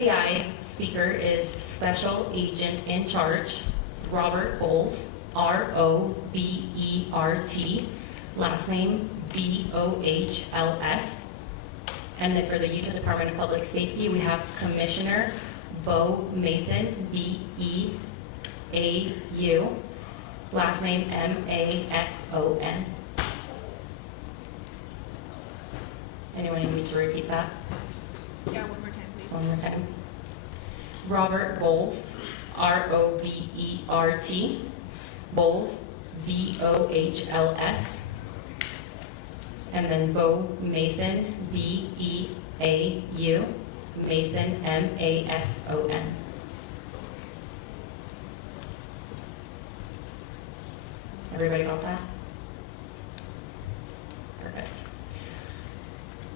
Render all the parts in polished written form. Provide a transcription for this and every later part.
AI speaker is Special Agent in Charge, Robert Bowles, R-O-B-E-R-T, last name B-O-H-L-S. And then for the Utah Department of Public Safety, we have Commissioner Bo Mason, B-E-A-U, last name M-A-S-O-N. Anyone need me to repeat that? Yeah, one more time, please. One more time. Robert Bowles, R-O-B-E-R-T, Bowles, B-O-H-L-S, and then Bo Mason, B-E-A-U, Mason, M-A-S-O-N. Everybody got that? Perfect.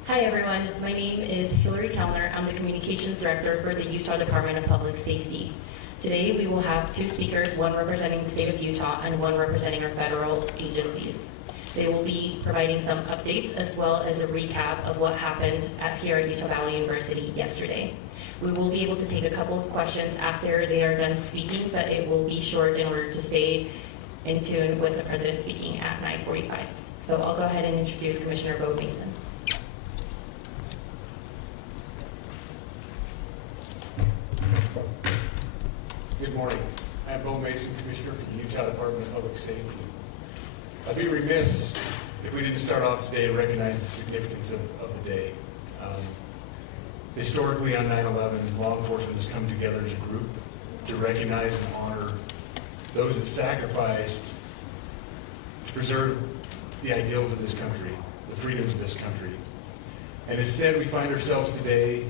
Hi everyone, my name is Hillary Kellner. I'm the Communications Director for the Utah Department of Public Safety. Today we will have two speakers, one representing the state of Utah and one representing our federal agencies. They will be providing some updates as well as a recap of what happened here at Utah Valley University yesterday. We will be able to take a couple of questions after they are done speaking, but it will be short in order to stay in tune with the President speaking at 9:45. So I'll go ahead and introduce Commissioner Bo Mason. Good morning. I'm Bo Mason, Commissioner for the Utah Department of Public Safety. I'd be remiss if we didn't start off today and recognize the significance of the day. Historically on 9/11, law enforcement has come together as a group to recognize and honor those that sacrificed to preserve the ideals of this country, the freedoms of this country. And instead we find ourselves today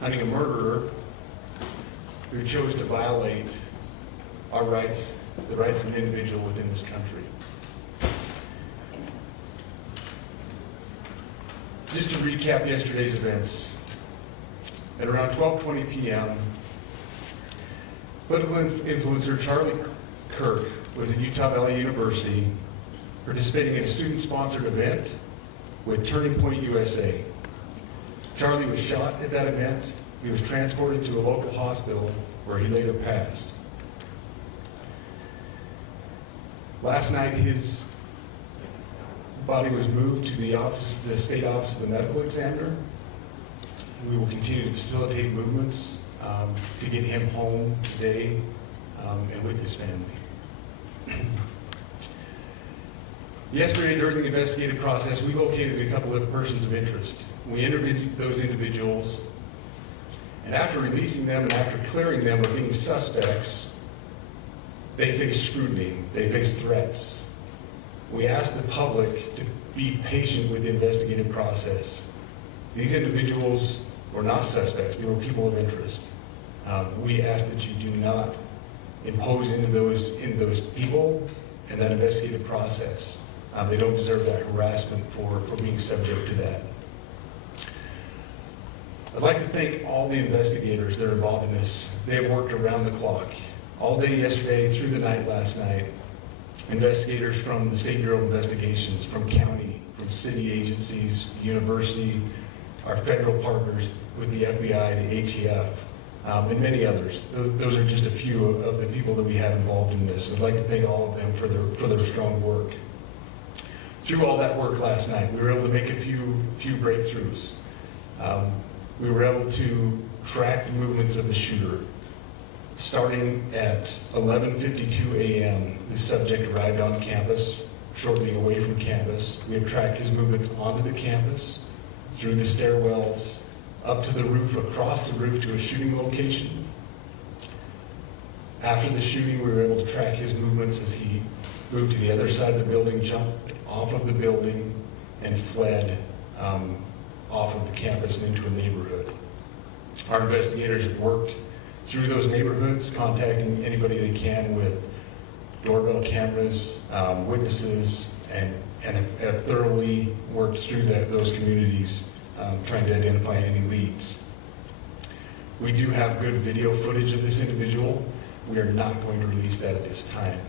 hunting a murderer who chose to violate our rights, the rights of an individual within this country. Just to recap yesterday's events, at around 12:20 p.m., political influencer Charlie Kirk was at Utah Valley University participating in a student-sponsored event with Turning Point USA. Charlie was shot at that event. He was transported to a local hospital where he later passed. Last night, his body was moved to the state office of the medical examiner. We will continue to facilitate movements to get him home today and with his family. Yesterday, during the investigative process, we located a couple of persons of interest. We interviewed those individuals, and after releasing them and after clearing them of being suspects, they faced scrutiny, they faced threats. We asked the public to be patient with the investigative process. These individuals were not suspects, they were people of interest. We ask that you do not impose into those people and that investigative process. They don't deserve that harassment for being subject to that. I'd like to thank all the investigators that are involved in this. They have worked around the clock. All day yesterday, through the night last night, investigators from the State Bureau of Investigations, from county, from city agencies, the university, our federal partners with the FBI, the ATF, and many others. Those are just a few of the people that we have involved in this. I'd like to thank all of them for their strong work. Through all that work last night, we were able to make a few breakthroughs. We were able to track the movements of the shooter. Starting at 11:52 a.m., the subject arrived on campus, shortly away from campus. We have tracked his movements onto the campus, through the stairwells, up to the roof, across the roof to a shooting location. After the shooting, we were able to track his movements as he moved to the other side of the building, jumped off of the building, and fled off of the campus and into a neighborhood. Our investigators have worked through those neighborhoods, contacting anybody they can with doorbell cameras, witnesses, and have thoroughly worked through those communities, trying to identify any leads. We do have good video footage of this individual. We are not going to release that at this time.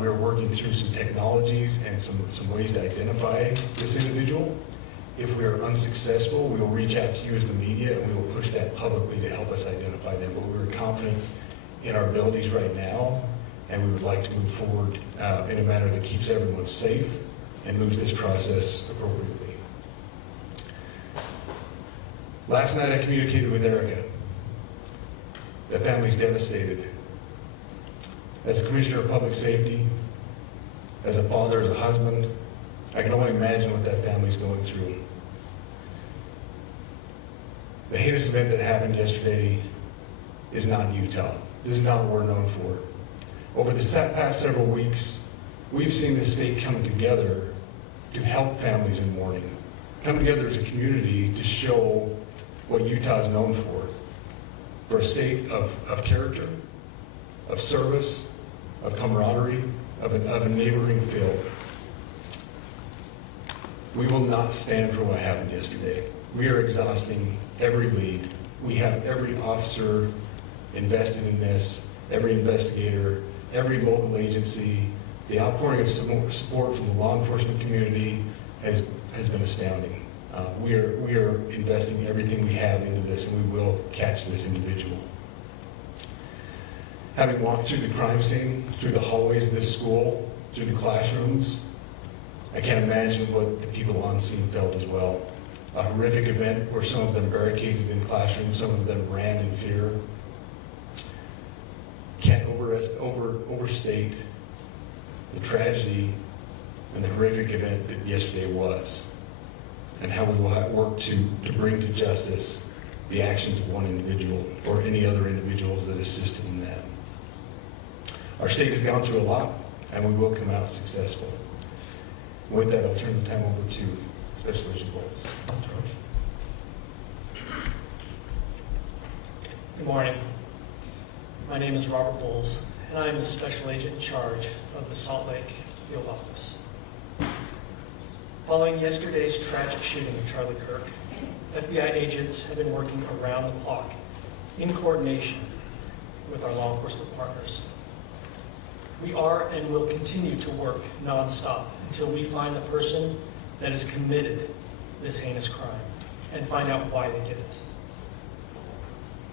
We're working through some technologies and some ways to identify this individual. If we are unsuccessful, we will reach out to you as the media and we will push that publicly to help us identify them. But we're confident in our abilities right now, and we would like to move forward in a manner that keeps everyone safe and moves this process appropriately. Last night I communicated with Erica. That family's devastated. As a Commissioner of Public Safety, as a father, as a husband, I can only imagine what that family's going through. The heinous event that happened yesterday is not Utah. This is not what we're known for. Over the past several weeks, we've seen the state come together to help families in mourning, come together as a community to show what Utah is known for a state of character, of service, of camaraderie, of a neighboring feel. We will not stand for what happened yesterday. We are exhausting every lead. We have every officer invested in this, every investigator, every local agency. The outpouring of support from the law enforcement community has been astounding. We are investing everything we have into this, and we will catch this individual. Having walked through the crime scene, through the hallways of this school, through the classrooms, I can't imagine what the people on scene felt as well. A horrific event where some of them barricaded in classrooms, some of them ran in fear. Can't overstate the tragedy and the horrific event that yesterday was, and how we will work to bring to justice the actions of one individual or any other individuals that assisted in that. Our state has gone through a lot, and we will come out successful. With that, I'll turn the time over to Special Agent Bowles. Good morning. My name is Robert Bowles, and I am the Special Agent in charge of the Salt Lake Field Office. Following yesterday's tragic shooting of Charlie Kirk, FBI agents have been working around the clock in coordination with our law enforcement partners. We are and will continue to work nonstop until we find the person that has committed this heinous crime and find out why they did it.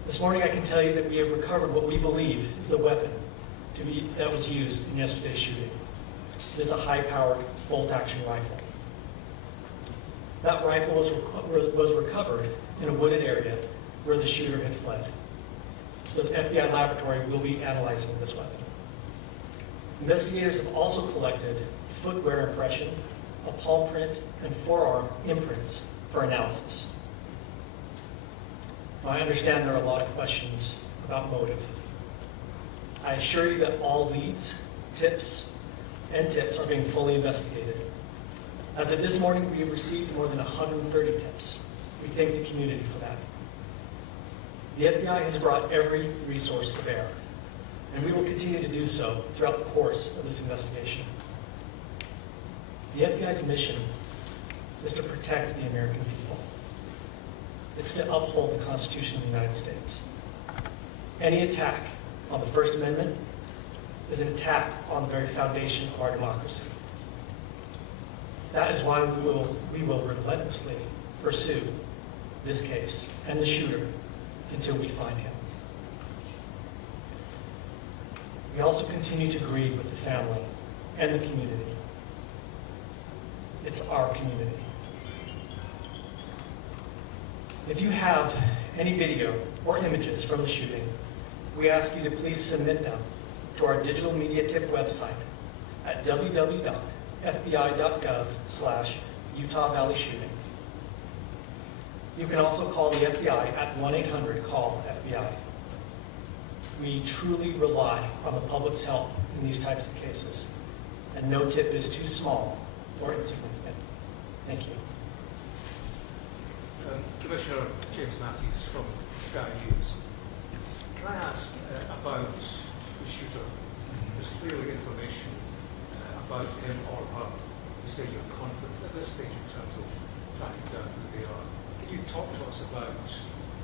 This morning I can tell you that we have recovered what we believe is the weapon that was used in yesterday's shooting. It is a high-powered bolt-action rifle. That rifle was recovered in a wooded area where the shooter had fled. So the FBI laboratory will be analyzing this weapon. Investigators have also collected footwear impression, a palm print, and forearm imprints for analysis. Now, I understand there are a lot of questions about motive. I assure you that all leads, tips are being fully investigated. As of this morning, we have received more than 130 tips. We thank the community for that. The FBI has brought every resource to bear, and we will continue to do so throughout the course of this investigation. The FBI's mission is to protect the American people. It's to uphold the Constitution of the United States. Any attack on the First Amendment is an attack on the very foundation of our democracy. That is why we will relentlessly pursue this case and the shooter until we find him. We also continue to grieve with the family and the community. It's our community. If you have any video or images from the shooting, we ask you to please submit them to our digital media tip website at www.fbi.gov/Utah Valley Shooting. You can also call the FBI at 1-800-CALL-FBI. We truly rely on the public's help in these types of cases, and no tip is too small or insignificant. Thank you. Commissioner James Matthews from Sky News. Can I ask about the shooter? There's clearly information about him or her. You say you're confident at this stage in terms of tracking down who they are. Can you talk to us about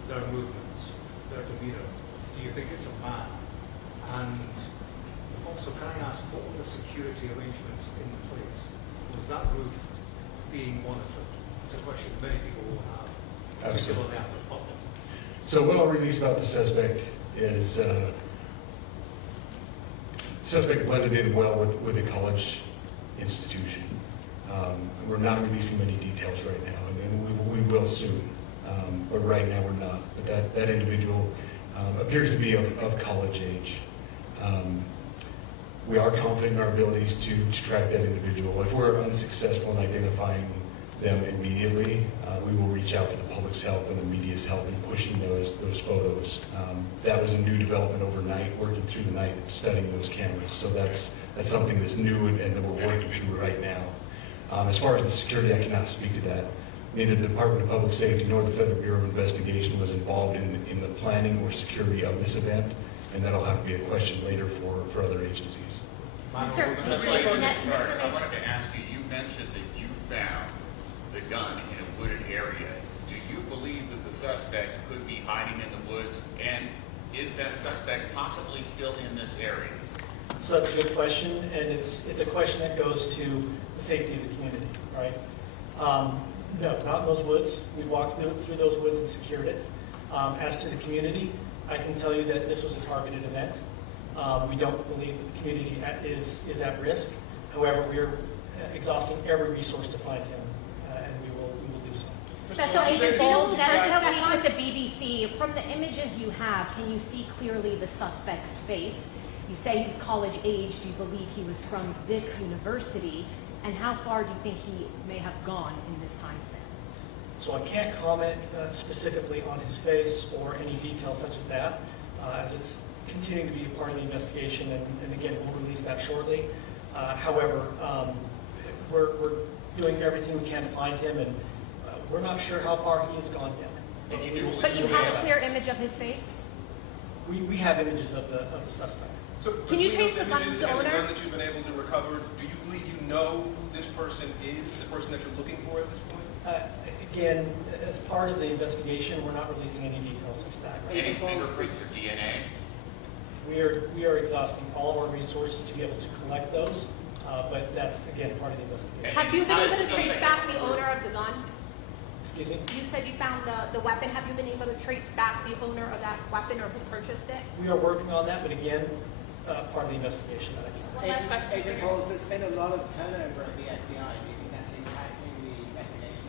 their movements, their demeanour? Do you think it's a man? And also, can I ask, what were the security arrangements in place? Was that roof being monitored? It's a question many people will have, Absolutely. particularly after the public. So what I'll release about the suspect is, suspect blended in well with a college institution. We're not releasing many details right now, and we will soon. But right now we're not. But that individual appears to be of college age. We are confident in our abilities to track that individual. If we're unsuccessful in identifying them immediately, we will reach out to the public's help and the media's help in pushing those photos. That was a new development overnight, working through the night, studying those cameras. So that's something that's new and that we're working through right now. As far as the security, I cannot speak to that. Neither the Department of Public Safety nor the Federal Bureau of Investigation was involved in the planning or security of this event, and that'll have to be a question later for other agencies. Mr. Mr. Mason, I Mason. wanted to ask you, you mentioned that you found the gun in a wooded area. Do you believe that the suspect could be hiding in the woods? And is that suspect possibly still in this area? So that's a good question, and it's a question that goes to the safety of the community, right? No, not in those woods. We walked through those woods and secured it. As to the community, I can tell you that this was a targeted event. We don't believe that the community is at risk. However, we're exhausting every resource to find him, and we will do so. Special Agent Bowles, with the BBC, from the images you have, can you see clearly the suspect's face? You say he's college age. Do you believe he was from this university? And how far do you think he may have gone in this time span? So I can't comment specifically on his face or any details such as that, as it's continuing to be a part of the investigation, and again, we'll release that shortly. However, we're doing everything we can to find him, and we're not sure how far he has gone yet. But you have a clear image of his face? We have images of the suspect. So Can you between trace those the gun's images and the owner? gun that you've been able to recover, do you believe you know who this person is, the person that you're looking for at this point? Again, as part of the investigation, we're not releasing any details such as that. Any fingerprints or DNA? We are exhausting all of our resources to be able to collect those, but that's, again, part of the investigation. Have you been able to trace back the owner of the gun? Excuse me? You said you found the weapon. Have you been able to trace back the owner of that weapon or who purchased it? We are working on that, but again, part of the investigation that I can. One last question. Agent Bowles, there's been a lot of turnover at the FBI. Do you